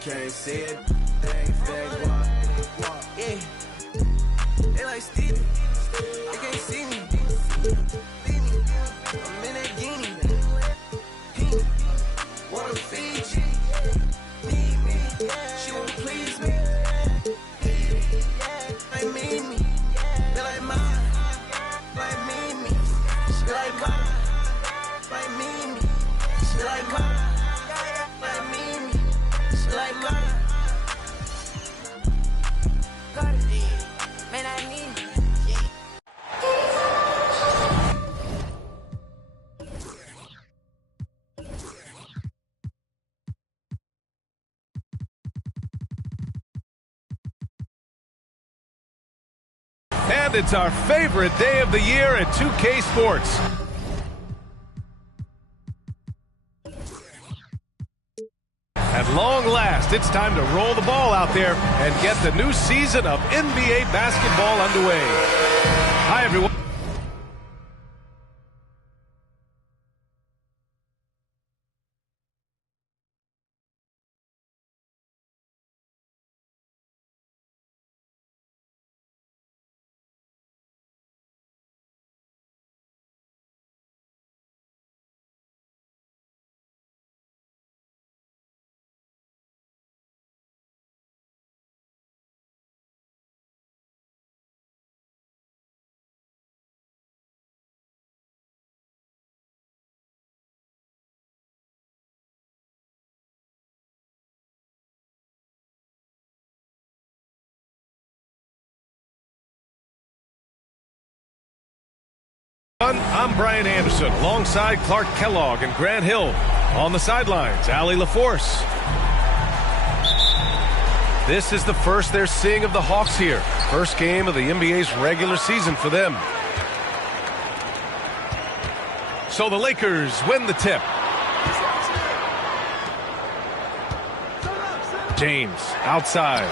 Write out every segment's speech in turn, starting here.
Can't see it. Fake walk. Yeah. They like Stevie. They can't see me. I'm in that guinea. Wanna feed you. Need me. She won't please me. They mean me. They like mine. Like mean me. She like mine. Like mean me. She like mine. Like mean me. She like mine. Man, I need And it's our favorite day of the year at 2K Sports. At long last, it's time to roll the ball out there and get the new season of NBA basketball underway. Hi, everyone. I'm Brian Anderson, alongside Clark Kellogg and Grant Hill. On the sidelines, Allie LaForce. This is the first they're seeing of the Hawks here. First game of the NBA's regular season for them. So the Lakers win the tip. James outside.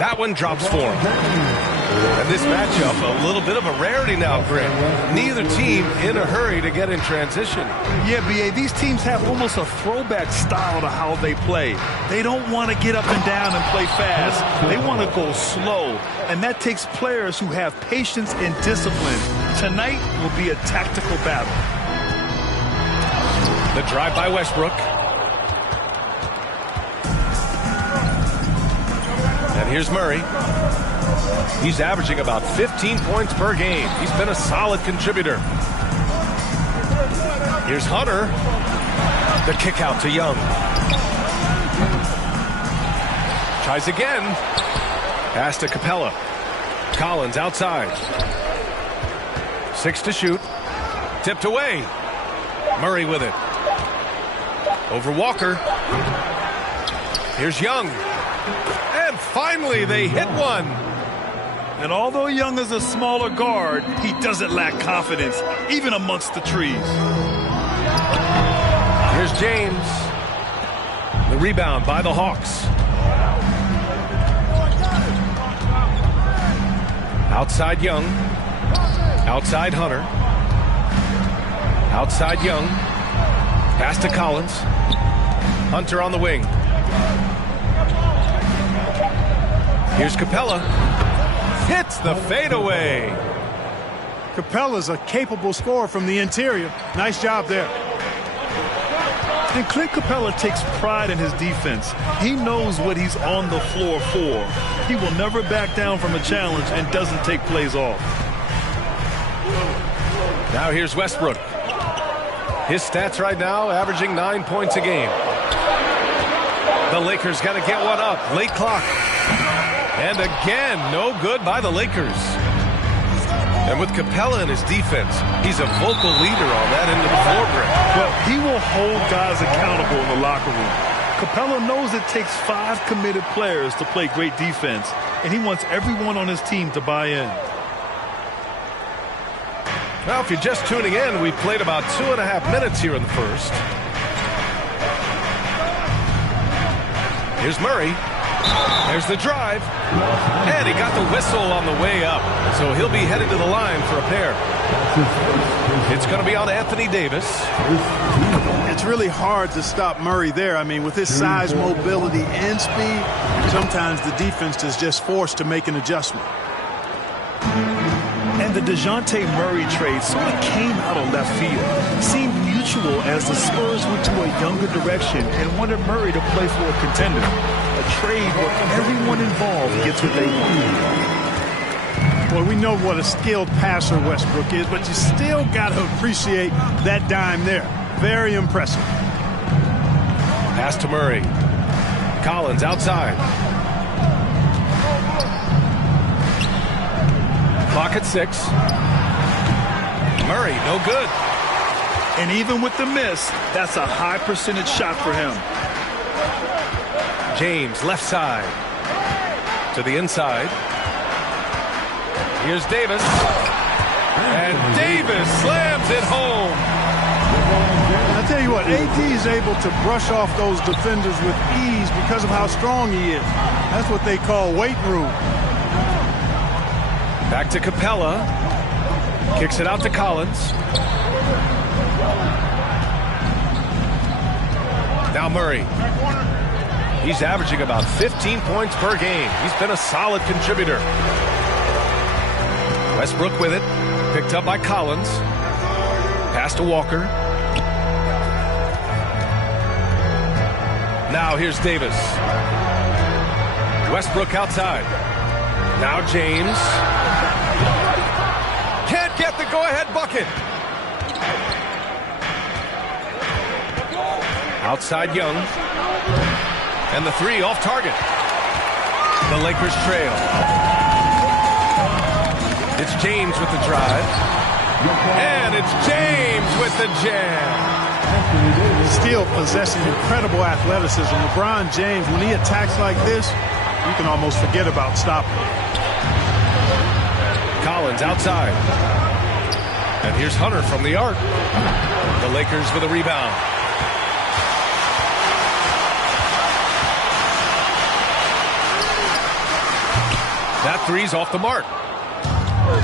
That one drops for him. And this matchup, a little bit of a rarity now, Grant. Neither team in a hurry to get in transition. Yeah, B.A., these teams have almost a throwback style to how they play. They don't want to get up and down and play fast. They want to go slow, and that takes players who have patience and discipline. Tonight will be a tactical battle. The drive by Westbrook. And here's Murray. He's averaging about 15 points per game. He's been a solid contributor. Here's Hunter. The kick out to Young. Tries again. Pass to Capella. Collins outside. 6 to shoot. Tipped away. Murray with it. Over Walker. Here's Young. And finally they hit one. And although Young is a smaller guard, he doesn't lack confidence, even amongst the trees. Here's James. The rebound by the Hawks. Outside Young. Outside Hunter. Outside Young. Pass to Collins. Hunter on the wing. Here's Capella. Hits the fadeaway. Capella's a capable scorer from the interior. Nice job there. And Clint Capella takes pride in his defense. He knows what he's on the floor for. He will never back down from a challenge and doesn't take plays off. Now here's Westbrook. His stats right now averaging 9 points a game. The Lakers got to get one up. Late clock. And again, no good by the Lakers. And with Capella in his defense, he's a vocal leader on that end of the floor, Grant. Well, he will hold guys accountable in the locker room. Capella knows it takes 5 committed players to play great defense, and he wants everyone on his team to buy in. Well, if you're just tuning in, we played about 2.5 minutes here in the first. Here's Murray. There's the drive. And he got the whistle on the way up. So he'll be headed to the line for a pair. It's going to be on Anthony Davis. It's it's really hard to stop Murray there. I mean, with his size, mobility, and speed, sometimes the defense is just forced to make an adjustment. And the DeJounte Murray trade sort of came out of left field. Seemed mutual as the Spurs went to a younger direction and wanted Murray to play for a contender. A trade where everyone involved gets what they want. Well, we know what a skilled passer Westbrook is, but you still got to appreciate that dime there. Very impressive. Pass to Murray. Collins outside. Clock at 6. Murray, no good. And even with the miss, that's a high percentage shot for him. James, left side. To the inside. Here's Davis. And Davis slams it home. I'll tell you what, AD is able to brush off those defenders with ease because of how strong he is. That's what they call weight room. Back to Capella. Kicks it out to Collins. Now Murray. He's averaging about 15 points per game. He's been a solid contributor. Westbrook with it. Picked up by Collins. Pass to Walker. Now here's Davis. Westbrook outside. Now James. Can't get the go-ahead bucket. Outside Young. And the three off target. The Lakers trail. It's James with the drive. And it's James with the jam. Still possessing incredible athleticism. LeBron James, when he attacks like this, you can almost forget about stopping. Collins outside. And here's Hunter from the arc. The Lakers with a rebound. That three's off the mark.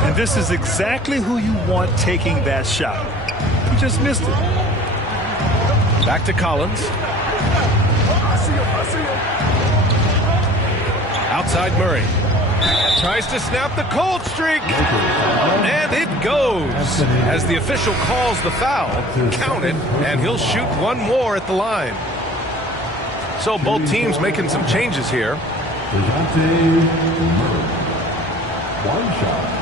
And this is exactly who you want taking that shot. He just missed it. Back to Collins. Outside Murray. Tries to snap the cold streak. And it goes. As the official calls the foul, count it, and he'll shoot one more at the line. So both teams making some changes here. One shot.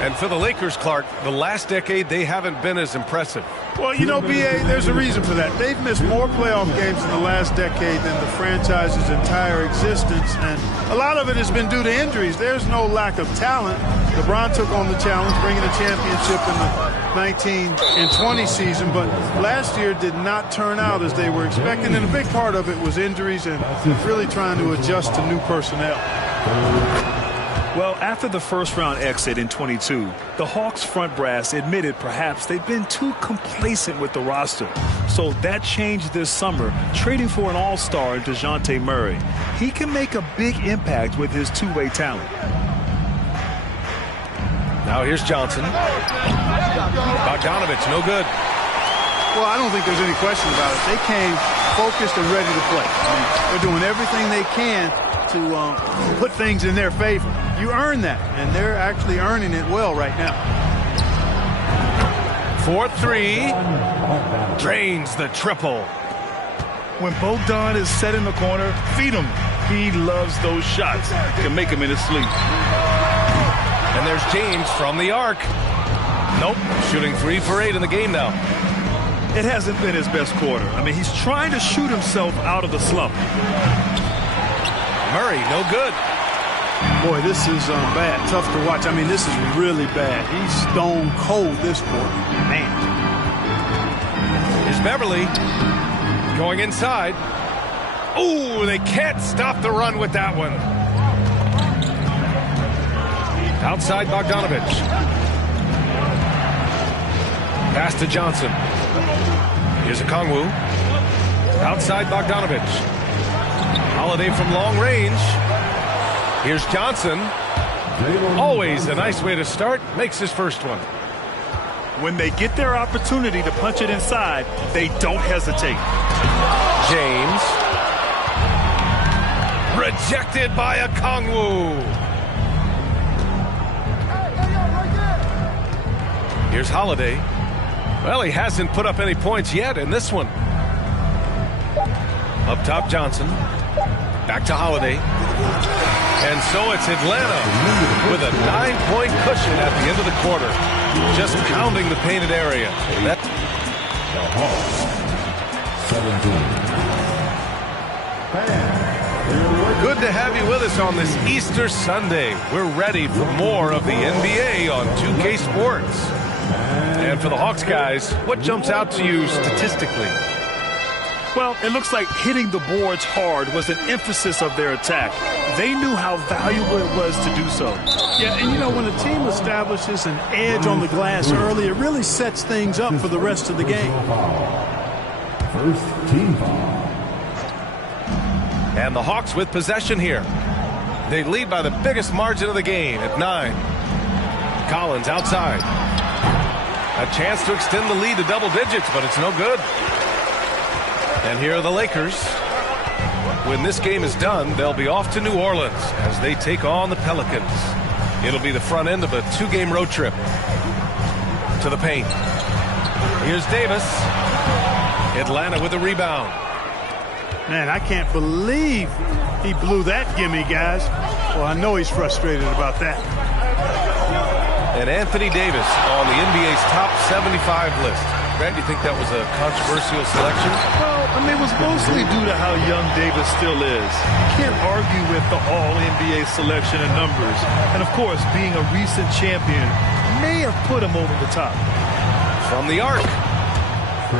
And for the Lakers, Clark, the last decade, they haven't been as impressive. Well, you know, B.A., there's a reason for that. They've missed more playoff games in the last decade than the franchise's entire existence, and a lot of it has been due to injuries. There's no lack of talent. LeBron took on the challenge, bringing a championship in the 19 and 20 season, but last year did not turn out as they were expecting, and a big part of it was injuries and really trying to adjust to new personnel. Well, after the first-round exit in 22, the Hawks front brass admitted perhaps they've been too complacent with the roster. So that changed this summer, trading for an all-star in DeJounte Murray. He can make a big impact with his two-way talent. Now here's Johnson. Bogdanovich, no good. Well, I don't think there's any question about it. They came focused and ready to play. I mean, they're doing everything they can to put things in their favor. You earn that, and they're actually earning it well right now. 4-3. Drains the triple. When Bogdan is set in the corner, feed him. He loves those shots. Can make him in his sleep. And there's James from the arc. Nope, shooting 3 for 8 in the game now. It hasn't been his best quarter. I mean, he's trying to shoot himself out of the slump. Murray, no good. Boy, this is bad. Tough to watch. I mean, this is really bad. He's stone cold this quarter. Man. Here's Beverly going inside. Ooh, they can't stop the run with that one. Outside Bogdanovich. Pass to Johnson. Here's Okongwu. Outside Bogdanovich. Holiday from long range. Here's Johnson. Always a nice way to start. Makes his first one. When they get their opportunity to punch it inside, they don't hesitate. James. Rejected by Okongwu. Here's Holiday. Well, he hasn't put up any points yet in this one. Up top, Johnson. Back to Holiday. And so it's Atlanta with a 9-point cushion at the end of the quarter. Just pounding the painted area. The Hawks, 17. Good to have you with us on this Easter Sunday. We're ready for more of the NBA on 2K Sports. And for the Hawks guys, what jumps out to you statistically? Well, it looks like hitting the boards hard was an emphasis of their attack. They knew how valuable it was to do so. Yeah, and you know, when a team establishes an edge on the glass early, it really sets things up for the rest of the game. First team foul. And the Hawks with possession here. They lead by the biggest margin of the game at 9. Collins outside. A chance to extend the lead to double digits, but it's no good. And here are the Lakers. When this game is done, they'll be off to New Orleans as they take on the Pelicans. It'll be the front end of a 2-game road trip. To the paint. Here's Davis. Atlanta with a rebound. Man, I can't believe he blew that gimme, guys. Well, I know he's frustrated about that. And Anthony Davis on the NBA's top 75 list. Grant, do you think that was a controversial selection? Well, I mean, it was mostly due to how young Davis still is. Can't argue with the all-NBA selection and numbers. And, of course, being a recent champion may have put him over the top. From the arc.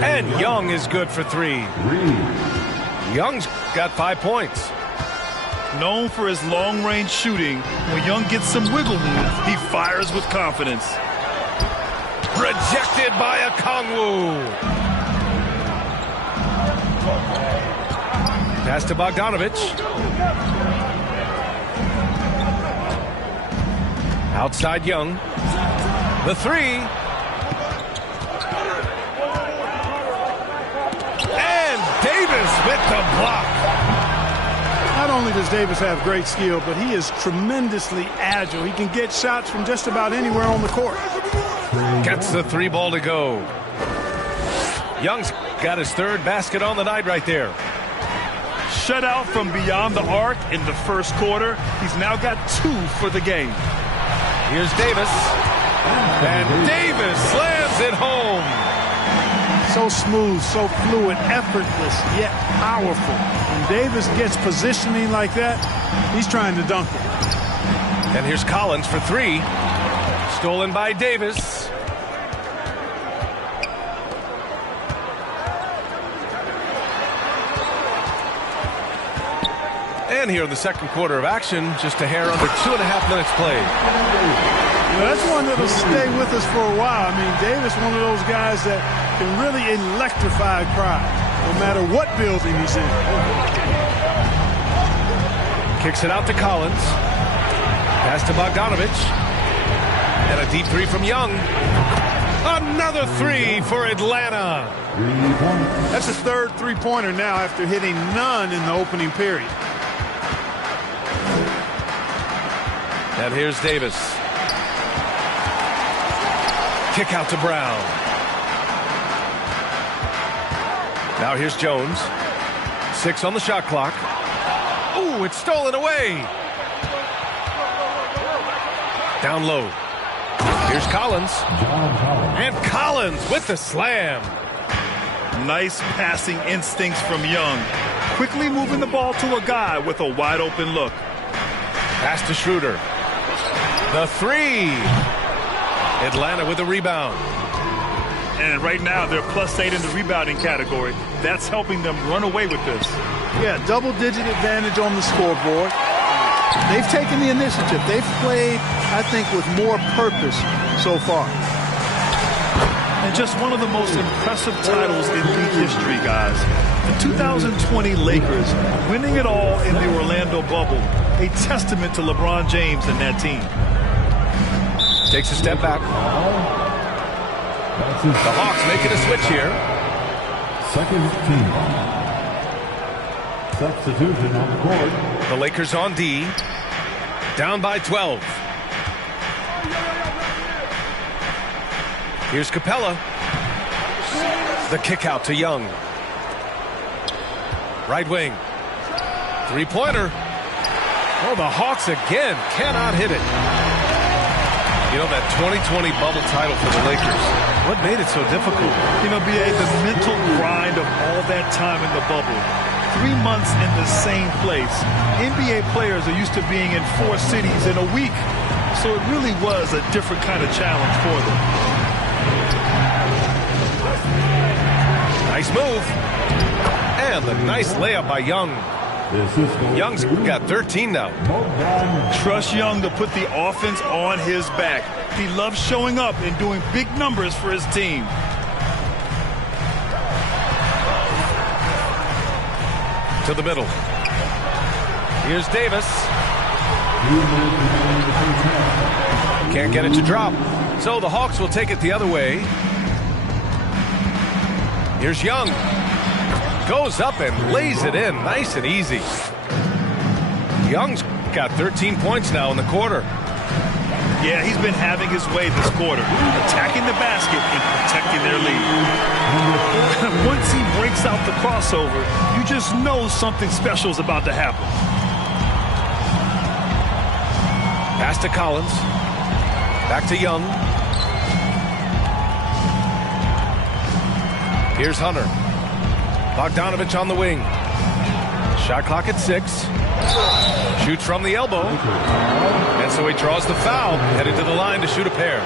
And Young is good for 3. Young's got 5 points. Known for his long-range shooting, when Young gets some wiggle room, he fires with confidence. Rejected by Okongwu. Pass to Bogdanovich. Outside Young. The 3. And Davis with the block. Not only does Davis have great skill, but he is tremendously agile. He can get shots from just about anywhere on the court. Gets the 3 ball to go. Young's got his 3rd basket on the night right there. Shut out from beyond the arc in the first quarter. He's now got 2 for the game. Here's Davis. And Davis slams it home. So smooth, so fluid, effortless, yet powerful. When Davis gets positioning like that, he's trying to dunk it. And here's Collins for 3. Stolen by Davis. And here in the second quarter of action, just a hair under 2.5 minutes played. That's one that'll stay with us for a while. I mean, Davis, one of those guys that can really electrify a crowd, no matter what building he's in. Kicks it out to Collins. Pass to Bogdanovich. And a deep 3 from Young. Another 3 for Atlanta. That's his 3rd three-pointer now after hitting none in the opening period. And here's Davis. Kick out to Brown. Now here's Jones. 6 on the shot clock. Ooh, it's stolen away. Down low. Here's Collins. And Collins with the slam. Nice passing instincts from Young. Quickly moving the ball to a guy with a wide open look. Pass to Schroeder. The 3. Atlanta with the rebound. And right now they're +8 in the rebounding category. That's helping them run away with this. Yeah, double-digit advantage on the scoreboard. They've taken the initiative. They've played, I think, with more purpose so far. And just one of the most impressive titles in league history, guys. The 2020 Lakers winning it all in the Orlando bubble. A testament to LeBron James and that team. Takes a step back. The Hawks making a switch here. Second team foul. Substitution on the court. The Lakers on D. Down by 12. Here's Capella. The kick out to Young. Right wing. Three-pointer. Oh, the Hawks again cannot hit it. You know, that 2020 bubble title for the Lakers, what made it so difficult? You know, B.A., the mental grind of all that time in the bubble. 3 months in the same place. NBA players are used to being in 4 cities in a week. So it really was a different kind of challenge for them. Nice move. And the nice layup by Young. Young's got 13 now. Trust Young to put the offense on his back. He loves showing up and doing big numbers for his team. To the middle. Here's Davis. Can't get it to drop. So the Hawks will take it the other way. Here's Young. Goes up and lays it in. Nice and easy. Young's got 13 points now in the quarter. Yeah, he's been having his way this quarter, attacking the basket and protecting their lead. Once he breaks out the crossover, you just know something special is about to happen. Pass to Collins. Back to Young. Here's Hunter. Bogdanovich on the wing. Shot clock at 6. Shoots from the elbow. And so he draws the foul, headed to the line to shoot a pair.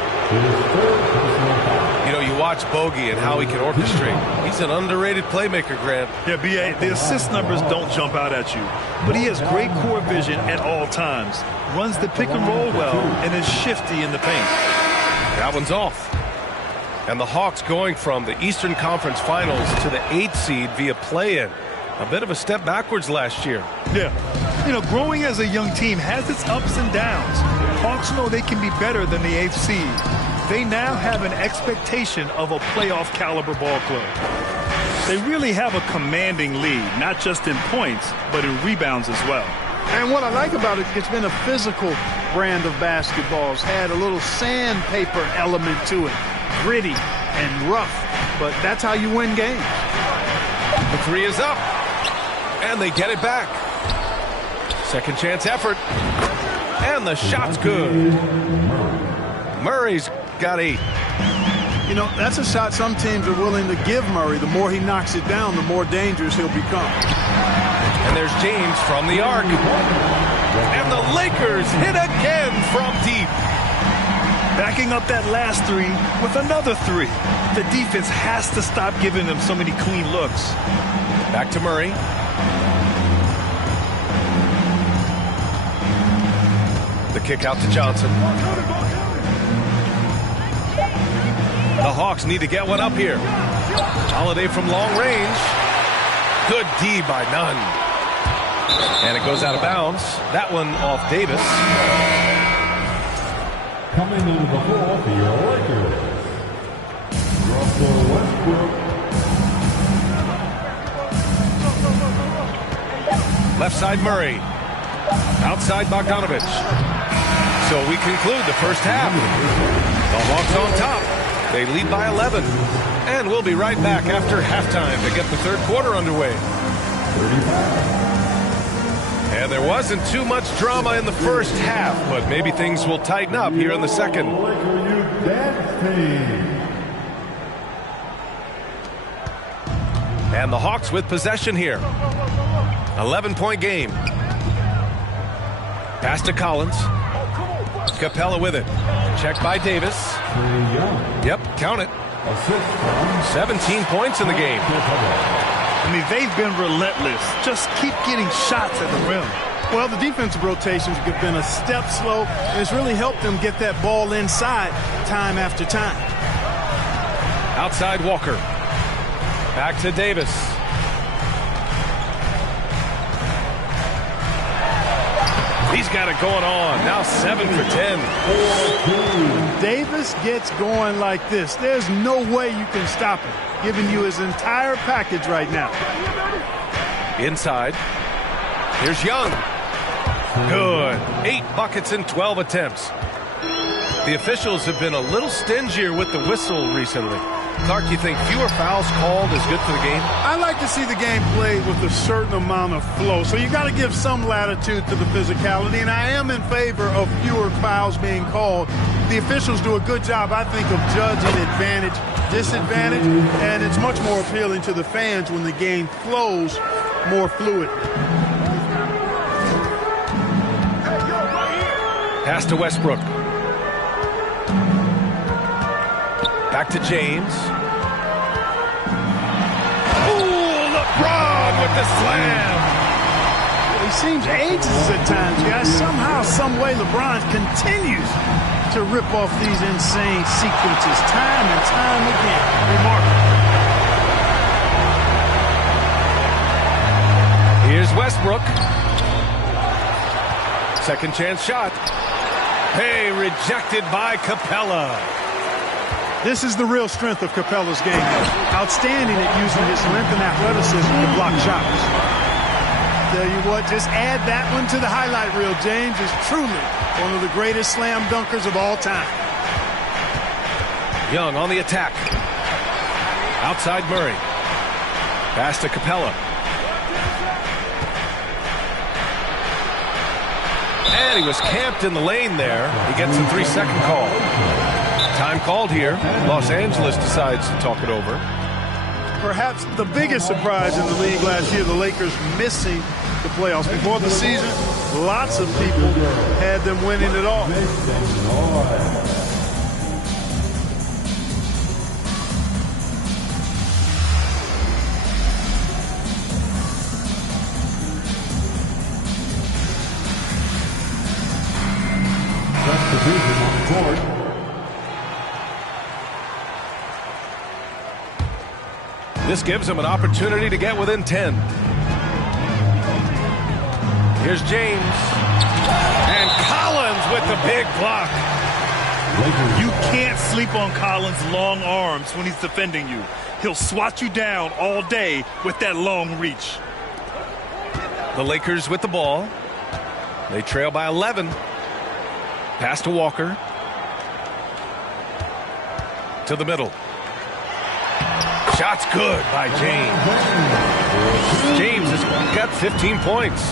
You know, you watch Bogey and how he can orchestrate. He's an underrated playmaker, Grant. Yeah, B.A., the assist numbers don't jump out at you. But he has great core vision at all times. Runs the pick and roll well and is shifty in the paint. That one's off. And the Hawks going from the Eastern Conference Finals to the 8th seed via play-in. A bit of a step backwards last year. Yeah. You know, growing as a young team has its ups and downs. Hawks know they can be better than the 8th seed. They now have an expectation of a playoff caliber ball club. They really have a commanding lead, not just in points, but in rebounds as well. And what I like about it, it's been a physical brand of basketball. It's had a little sandpaper element to it. Gritty and rough, but that's how you win games. The three is up, and they get it back. Second chance effort, and the shot's good. Murray's got 8. You know, that's a shot some teams are willing to give Murray. The more he knocks it down, the more dangerous he'll become. And there's James from the arc. And the Lakers hit again from deep. Backing up that last 3 with another 3. The defense has to stop giving them so many clean looks. Back to Murray. The kick out to Johnson. The Hawks need to get one up here. Holiday from long range. Good D by Nunn. And it goes out of bounds. That one off Davis. Coming into the ball for your Lakers, Russell Westbrook. Left side Murray. Outside Bogdanovich. So we conclude the first half. The Hawks on top. They lead by 11. And we'll be right back after halftime to get the third quarter underway. 35. And there wasn't too much drama in the first half, but maybe things will tighten up here in the second. Laker Youth Dance Team. And the Hawks with possession here. 11-point game. Pass to Collins. Capella with it. Check by Davis. Yep, count it. 17 points in the game. I mean, they've been relentless. Just keep getting shots at the rim. Well, the defensive rotations have been a step slow, and it's really helped them get that ball inside time after time. Outside Walker. Back to Davis. He's got it going on. Now 7 for 10. When Davis gets going like this, there's no way you can stop him, giving you his entire package right now. Inside. Here's Young. Good. 8 buckets in 12 attempts. The officials have been a little stingier with the whistle recently. Clark, you think fewer fouls called is good for the game? I like to see the game played with a certain amount of flow, so you got to give some latitude to the physicality, and I am in favor of fewer fouls being called. The officials do a good job, I think, of judging advantage, disadvantage, and it's much more appealing to the fans when the game flows more fluidly. Pass to Westbrook. Back to James. Ooh, LeBron with the slam. He seems ageless at times, guys. Somehow, some way, LeBron continues to rip off these insane sequences time and time again. Remarkable. Here's Westbrook. Second chance shot. Hey, rejected by Capella. This is the real strength of Capella's game. Outstanding at using his length and athleticism to block shots. Tell you what, just add that one to the highlight reel. James is truly one of the greatest slam dunkers of all time. Young on the attack. Outside Murray. Pass to Capella. And he was camped in the lane there. He gets a 3-second call. Time called here. Los Angeles decides to talk it over. Perhaps the biggest surprise in the league last year, the Lakers missing the playoffs. Before the season, lots of people had them winning it all. Substitution on the court. This gives him an opportunity to get within 10. Here's James. And Collins with the big block. You can't sleep on Collins' long arms when he's defending you. He'll swat you down all day with that long reach. The Lakers with the ball. They trail by 11. Pass to Walker. To the middle. Shot's good by James. James has got 15 points.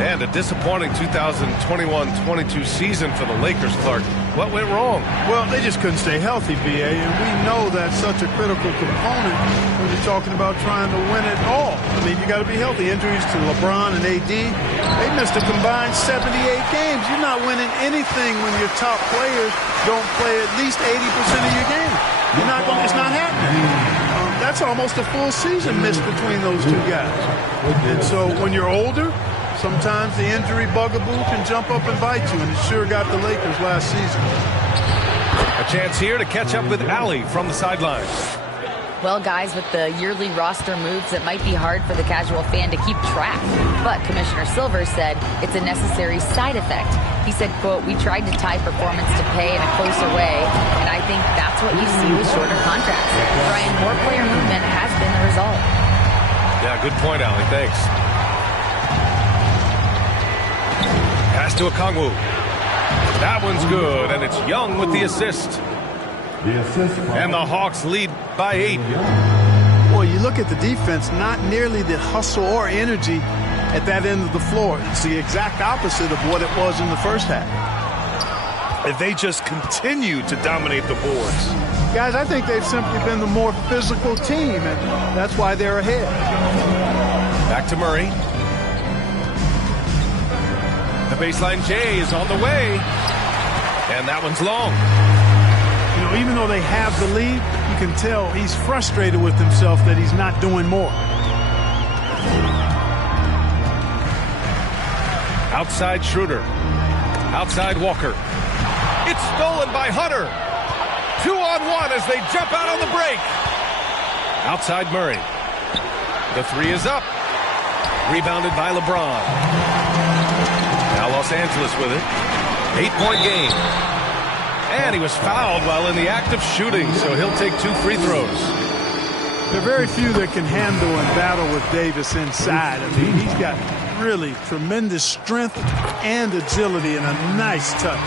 And a disappointing 2021-22 season for the Lakers, Clark. What went wrong? Well, they just couldn't stay healthy, B.A., and we know that's such a critical component when you're talking about trying to win it all. I mean, you got to be healthy. Injuries to LeBron and A.D., they missed a combined 78 games. You're not winning anything when your top players don't play at least 80% of your game. You're not going. It's not happening. That's almost a full season missed between those two guys. And so when you're older, sometimes the injury bugaboo can jump up and bite you, and it sure got the Lakers last season. A chance here to catch up with Allie from the sidelines. Well, guys, with the yearly roster moves, it might be hard for the casual fan to keep track. But Commissioner Silver said it's a necessary side effect. He said, quote, "We tried to tie performance to pay in a closer way, and I think that's what you see with shorter contracts. Brian, more player movement has been the result." Yeah, good point, Allie. Thanks. Pass to Okongwu. That one's good, and it's Young with the assist. The assist. And the Hawks lead by 8. Well, you look at the defense, not nearly the hustle or energy at that end of the floor. It's the exact opposite of what it was in the first half. And they just continue to dominate the boards. Guys, I think they've simply been the more physical team, and that's why they're ahead. Back to Murray. The baseline J is on the way. And that one's long. You know, even though they have the lead, you can tell he's frustrated with himself that he's not doing more. Outside Schroeder. Outside Walker. It's stolen by Hunter. 2-on-1 as they jump out on the break. Outside Murray. The 3 is up. Rebounded by LeBron. Los Angeles with it. 8-point game. And he was fouled while in the act of shooting, so he'll take 2 free throws. There are very few that can handle and battle with Davis inside. I mean, he's got really tremendous strength and agility and a nice touch.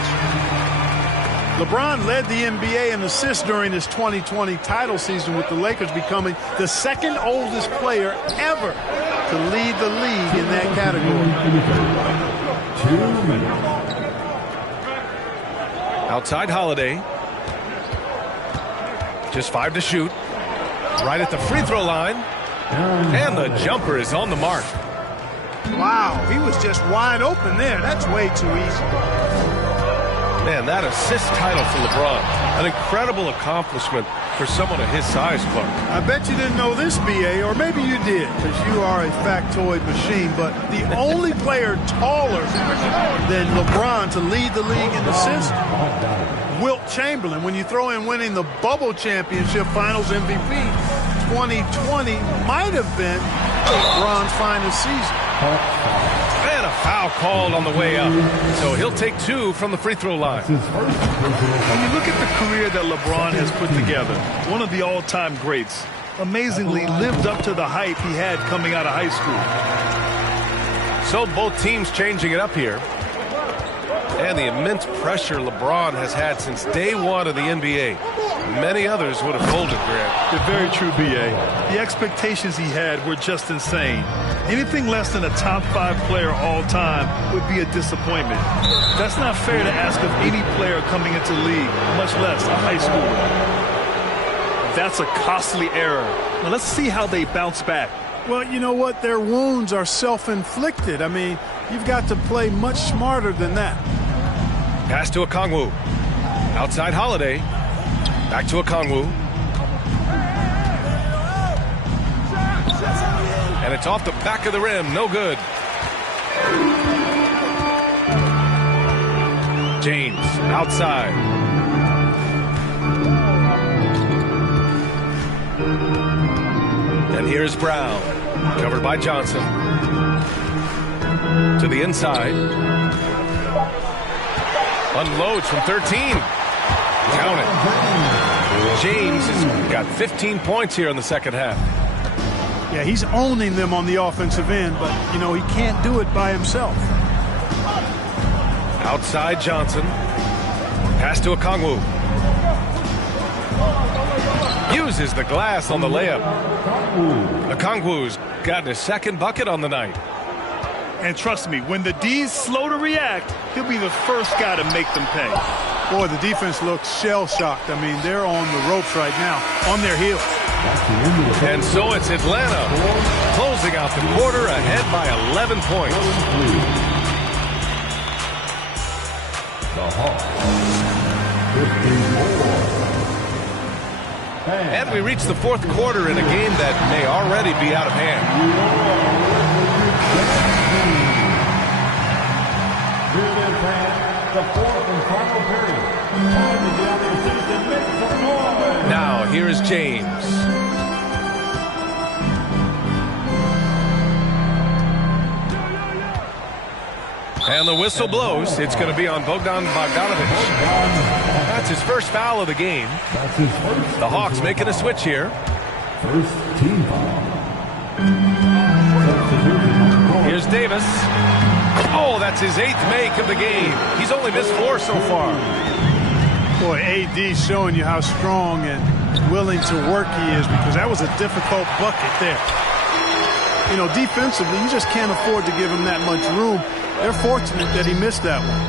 LeBron led the NBA in assists during his 2020 title season, with the Lakers becoming the second oldest player ever to lead the league in that category. 2 minutes. Outside Holiday. Just 5 to shoot. Right at the free throw line. And the jumper is on the mark. Wow, he was just wide open there. That's way too easy. Man, that assist title for LeBron. An incredible accomplishment for someone of his size, Clark. I bet you didn't know this, B.A., or maybe you did, because you are a factoid machine, but the only player taller than LeBron to lead the league in assists, Wilt Chamberlain. When you throw in winning the Bubble Championship Finals MVP, 2020 might have been LeBron's finest season. And a foul called on the way up. So he'll take 2 from the free throw line. When you look at the career that LeBron has put together, one of the all-time greats, amazingly lived up to the hype he had coming out of high school. So both teams changing it up here. And the immense pressure LeBron has had since day one of the NBA. Many others would have folded, Grant. Very true, B.A. The expectations he had were just insane. Anything less than a top 5 player all time would be a disappointment. That's not fair to ask of any player coming into the league, much less a high schooler. That's a costly error. Now let's see how they bounce back. Well, you know what? Their wounds are self-inflicted. I mean, you've got to play much smarter than that. Pass to Okongwu. Outside Holiday. Back to Okongwu. And it's off the back of the rim. No good. James outside. And here's Brown. Covered by Johnson. To the inside. Unloads from 13. Count it. James has got 15 points here in the second half. Yeah, he's owning them on the offensive end, but, you know, he can't do it by himself. Outside Johnson. Pass to Okongwu. Uses the glass on the layup. Okongwu's gotten his second bucket on the night. And trust me, when the D's slow to react, he'll be the first guy to make them pay. Boy, the defense looks shell-shocked. I mean, they're on the ropes right now, on their heels. And so it's Atlanta closing out the quarter ahead by 11 points. The Hawks. 54. And we reach the fourth quarter in a game that may already be out of hand. The fourth and final period. Now, here is James. And the whistle blows. It's going to be on Bogdan Bogdanović. That's his first foul of the game. The Hawks making a switch here. First team foul. Here's Davis. Oh, that's his 8th make of the game. He's only missed 4 so far. Boy, AD's showing you how strong and willing to work he is, because that was a difficult bucket there. You know, defensively, you just can't afford to give him that much room. They're fortunate that he missed that one.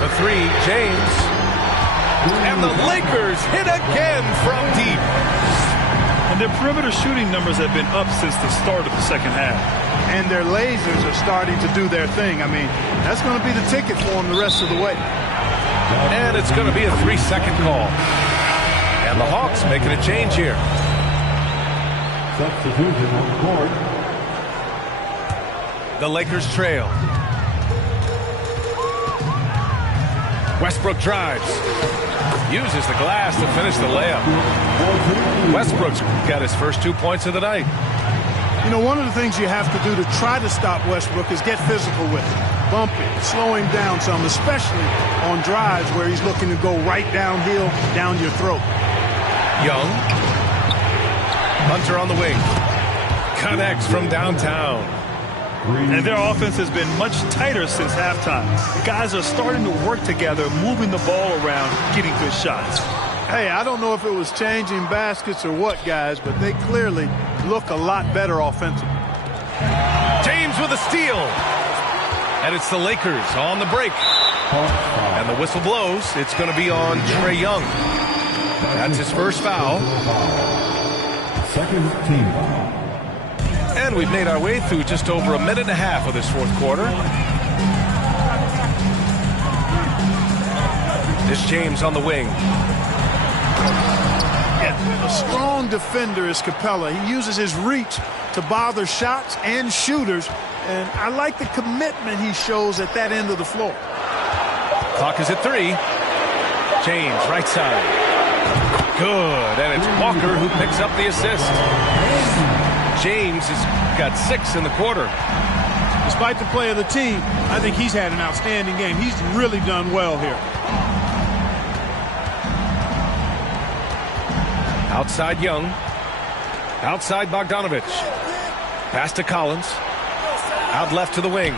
The 3, James. And the Lakers hit again from deep. And their perimeter shooting numbers have been up since the start of the second half. And their lasers are starting to do their thing. I mean, that's going to be the ticket for them the rest of the way. And it's going to be a 3-second call. And the Hawks making a change here. Substitution on the court. The Lakers trail. Westbrook drives. Uses the glass to finish the layup. Westbrook's got his first 2 points of the night. You know, one of the things you have to do to try to stop Westbrook is get physical with him. bump it, slow him down some, especially on drives where he's looking to go right downhill, down your throat. Young. Hunter on the wing. Connects from downtown. And their offense has been much tighter since halftime. The guys are starting to work together, moving the ball around, getting good shots. Hey, I don't know if it was changing baskets or what, guys, but they clearly look a lot better offensively. James with a steal. And it's the Lakers on the break. And the whistle blows. It's going to be on Trae Young. That's his first foul. Second team foul. And we've made our way through just over a minute and a half of this fourth quarter. This James on the wing. A strong defender is Capella. He uses his reach to bother shots and shooters, and I like the commitment he shows at that end of the floor. Clock is at 3. James, right side. Good, and it's Walker who picks up the assist. James has got 6 in the quarter. Despite the play of the team, I think he's had an outstanding game. He's really done well here. Outside Young. Outside Bogdanovich. Pass to Collins. Out left to the wing.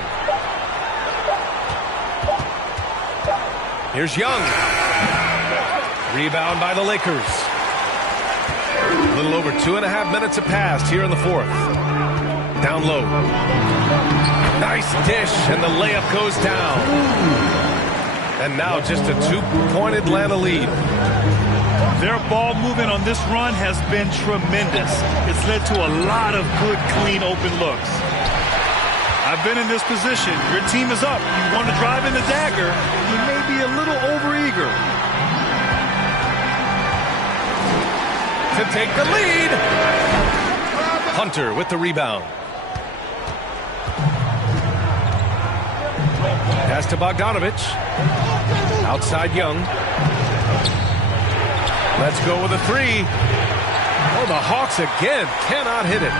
Here's Young. Rebound by the Lakers. A little over 2.5 minutes have passed here in the fourth. Down low. Nice dish, and the layup goes down. And now just a 2-point Atlanta lead. Their ball movement on this run has been tremendous. It's led to a lot of good, clean, open looks. I've been in this position. Your team is up. You want to drive in the dagger. You may be a little overeager. To take the lead. Hunter with the rebound. Pass to Bogdanovich. Outside Young. Let's go with a 3. Oh, the Hawks again cannot hit it.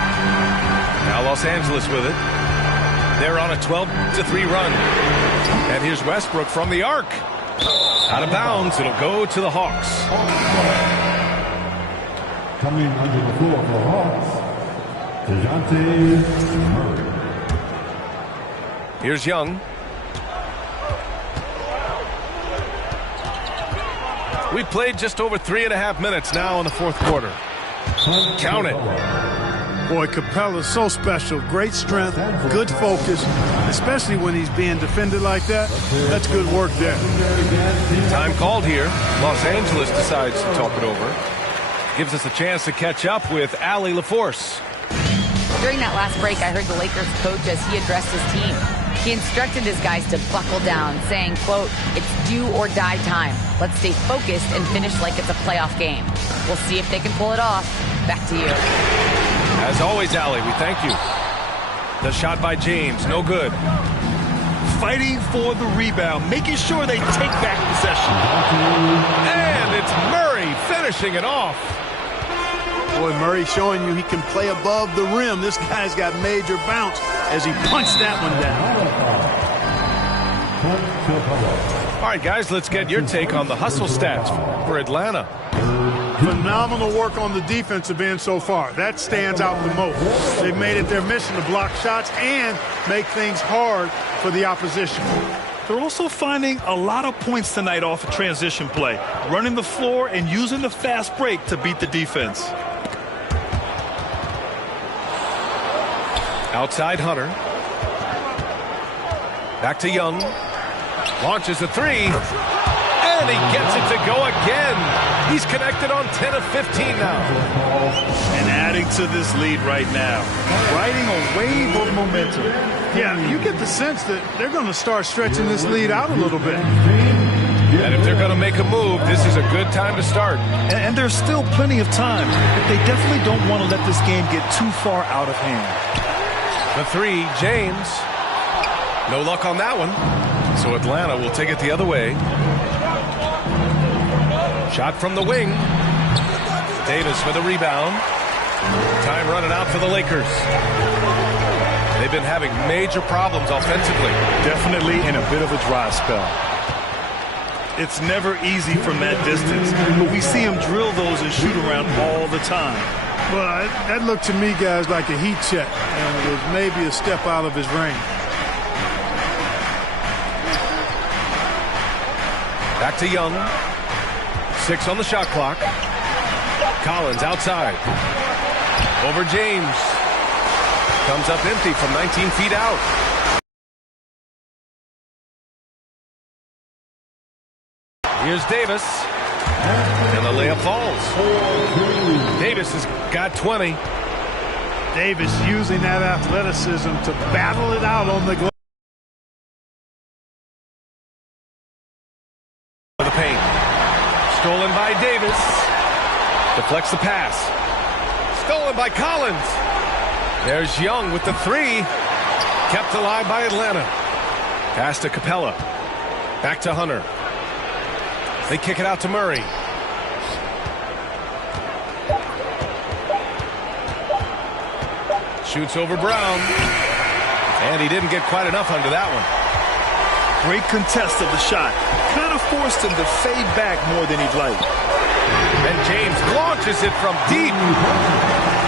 Now Los Angeles with it. They're on a 12-3 run. And here's Westbrook from the arc. Out of bounds. It'll go to the Hawks. Coming under the floor for the Hawks, Murray. Here's Young. We played just over 3.5 minutes now in the fourth quarter. Count it. Boy, Capella's so special. Great strength, good focus, especially when he's being defended like that. That's good work there. Time called here. Los Angeles decides to talk it over. Gives us a chance to catch up with Allie LaForce. During that last break, I heard the Lakers coach as he addressed his team. He instructed his guys to buckle down, saying, quote, "It's do or die time. Let's stay focused and finish like it's a playoff game. We'll see if they can pull it off." Back to you. As always, Allie, we thank you. The shot by James, no good. Fighting for the rebound, making sure they take back possession. And it's Murray finishing it off. Boy, Murray showing you he can play above the rim. This guy's got major bounce as he punched that one down. All right, guys, let's get your take on the hustle stats for Atlanta. Phenomenal work on the defensive end so far. That stands out the most. They've made it their mission to block shots and make things hard for the opposition. They're also finding a lot of points tonight off of transition play, running the floor and using the fast break to beat the defense. Outside Hunter. Back to Young. Launches a 3. And he gets it to go again. He's connected on 10 of 15 now. And adding to this lead right now. Riding a wave of momentum. Yeah, you get the sense that they're going to start stretching this lead out a little bit. And if they're going to make a move, this is a good time to start. And there's still plenty of time. But they definitely don't want to let this game get too far out of hand. The 3, James. No luck on that one. So Atlanta will take it the other way. Shot from the wing. Davis with a rebound. Time running out for the Lakers. They They've been having major problems offensively. Definitely in a bit of a dry spell. It's never easy from that distance, but we see him drill those and shoot around all the time. Well, that looked to me, guys, like a heat check, and it was maybe a step out of his range. Back to Young. 6 on the shot clock. Collins outside. Over James. Comes up empty from 19 feet out. Here's Davis. And the layup falls. Davis has got 20. Davis using that athleticism to battle it out on the glass. The paint. Stolen by Davis. Deflects the pass. Stolen by Collins. There's Young with the 3. Kept alive by Atlanta. Pass to Capella. Back to Hunter. They kick it out to Murray. Shoots over Brown. And he didn't get quite enough under that one. Great contest of the shot. Kind of forced him to fade back more than he'd like. And James launches it from deep.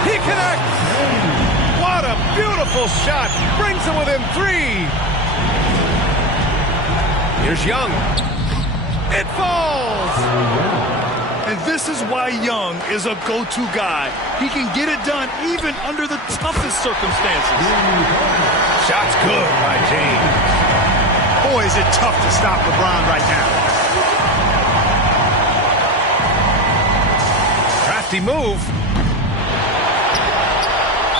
He connects. What a beautiful shot. Brings him within 3. Here's Young. It falls. And this is why Young is a go-to guy. He can get it done even under the toughest circumstances. Shot's good by James. Boy, is it tough to stop LeBron right now. Crafty move.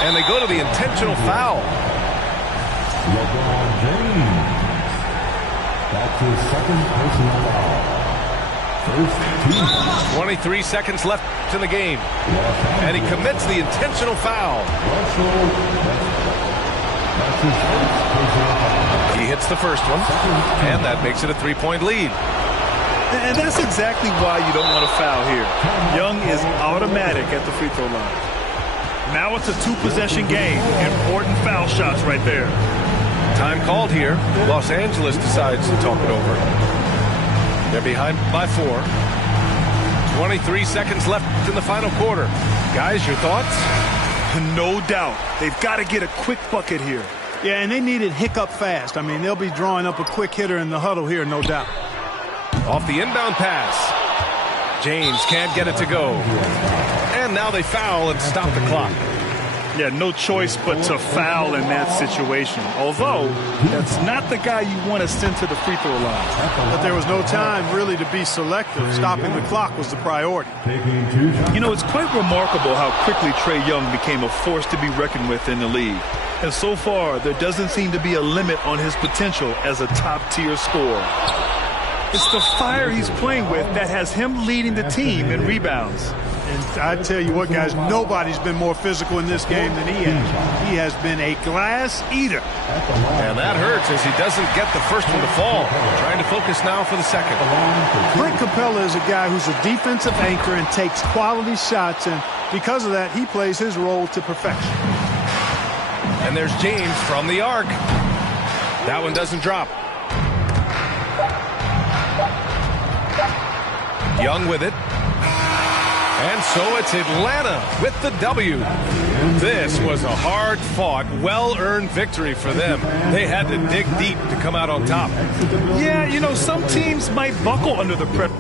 And they go to the intentional foul. LeBron James. That's his second personal foul. First team. 23 seconds left in the game. And he commits the intentional foul. That's his first personal foul. He hits the first one. And that makes it a 3-point lead. And that's exactly why you don't want to foul here. Young is automatic at the free throw line. Now it's a 2-possession game. Important foul shots right there. Time called here. Los Angeles decides to talk it over. They're behind by 4. 23 seconds left in the final quarter. Guys, your thoughts? No doubt. They've got to get a quick bucket here. Yeah, and they need it hiccup fast. I mean, they'll be drawing up a quick hitter in the huddle here, no doubt. Off the inbound pass. James can't get it to go. And now they foul and stop the clock. Yeah, no choice but to foul in that situation. Although, that's not the guy you want to send to the free throw line. But there was no time really to be selective. Stopping the clock was the priority. Taking 2 shots. You know, it's quite remarkable how quickly Trae Young became a force to be reckoned with in the league. And so far, there doesn't seem to be a limit on his potential as a top-tier scorer. It's the fire he's playing with that has him leading the team in rebounds. And I tell you what, guys, nobody's been more physical in this game than he has. He has been a glass eater. And that hurts as he doesn't get the first one to fall. Trying to focus now for the second. Clint Capella is a guy who's a defensive anchor and takes quality shots, and because of that, he plays his role to perfection. And there's James from the arc. That one doesn't drop. Young with it. And so it's Atlanta with the W. This was a hard-fought, well-earned victory for them. They had to dig deep to come out on top. Yeah, you know, some teams might buckle under the pressure.